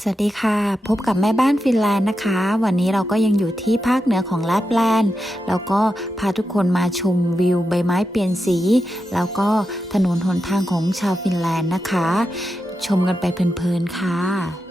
สวัสดีค่ะ พบกับแม่บ้านฟินแลนด์นะคะ วันนี้เราก็ยังอยู่ที่ภาคเหนือของแลปแลนด์ แล้วก็พาทุกคนมาชมวิวใบไม้เปลี่ยนสี แล้วก็ถนนหนทางของชาวฟินแลนด์นะคะ ชมกันไปเพลินๆค่ะ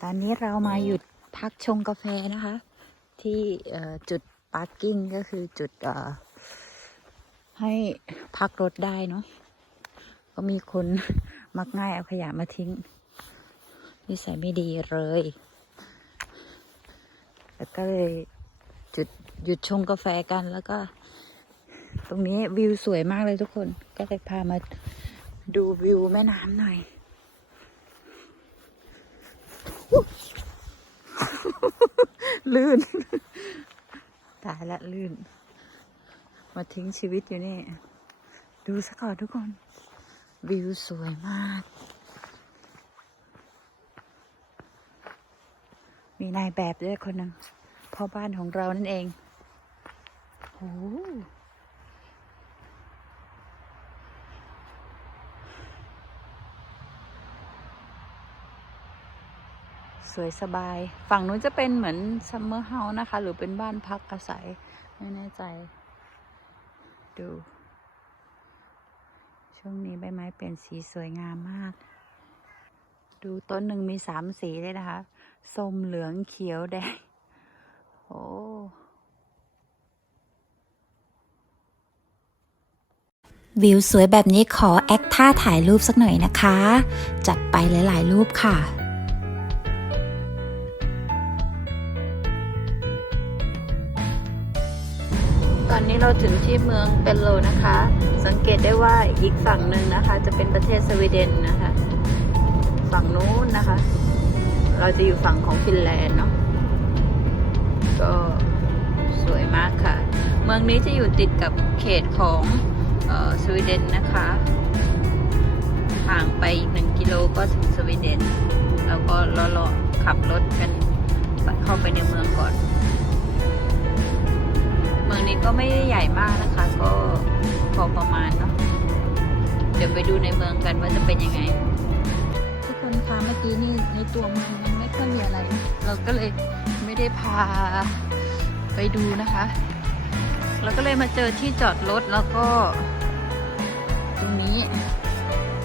ตอนนี้เรามาหยุดพักชงกาแฟนะคะ ที่จุดปาร์กิ้งก็คือจุดให้พักรถได้เนาะก็มีคนมักง่ายเอาขยะมาทิ้งนิสัยไม่ดีเลยแล้วก็เลยจุดหยุดชงกาแฟกันแล้วก็ ตรงนี้วิวสวยมากเลยทุกคน ก็เลยพามาดูวิวแม่น้ำหน่อย ลื่น ตายละลื่น มาทิ้งชีวิตอยู่นี่ ดูซะก่อนทุกคน วิวสวยมาก มีนายแบบด้วยคนหนึ่งพ่อบ้านของเรานั่นเองโอ้ สวยสบาย ฝั่งนู้นจะเป็นเหมือนซัมเมอร์เฮาส์นะคะ หรือเป็นบ้านพักอาศัย ไม่แน่ใจ ดู ช่วงนี้ใบไม้เปลี่ยนสีสวยงามมาก ดูต้นหนึ่งมีสามสีเลยนะคะ ส้มเหลืองเขียวแดง โอ้วิวสวยแบบนี้ขอแอคท่าถ่ายรูปสักหน่อยนะคะ จัดไปหลาย ๆ รูปค่ะ อนนี้เราถึงที่เมืองเปนโลนะคะ สังเกตได้ว่าอีกฝั่งหนึ่งนะคะ จะเป็นประเทศสวีเดนนะคะ ฝั่งนู้นนะคะ เราจะอยู่ฝั่งของฟินแลนด์เนาะก็สวยมากค่ะ เมืองนี้จะอยู่ติดกับเขตของออสวีเดนนะคะห่างไปอีกหนึ่งกิโลก็ถึงสวีเดน แล้วก็เลาะๆขับรถกันเข้าไปในเมืองก่อน มืองนี้ก็ไม่ได้ใหญ่มากนะคะ ก็พอประมาณเนาะเดี๋ยวไปดูในเมืองกันว่าจะเป็นยังไง ทุกคนคะเมื่อกี้นี่ในตัวเมืองมันไม่ค่อยมีอะไร เราก็เลยไม่ได้พาไปดูนะคะเราก็เลยมาเจอที่จอดรถแล้วก็ตรงนี้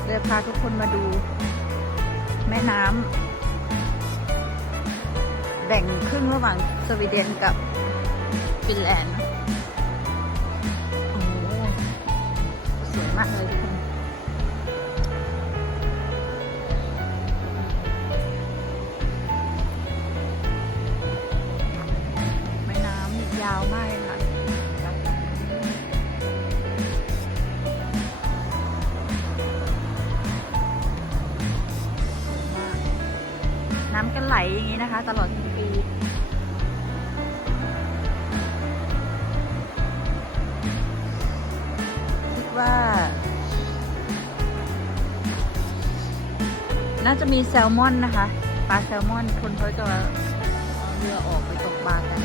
เลยพาทุกคนมาดู แม่น้ำแบ่งครึ่งระหว่างสวีเดนกับ ฟินแลนด์โอ้โหสวยมากเลยทุกคนแม่น้ำยาวมากเลยค่ะน้ำกันไหลอย่างนี้นะคะ ตลอด น่าจะมีแซลมอนนะคะ ปลาแซลมอนคนเขาจะเอาเรือออกไปตกปลากัน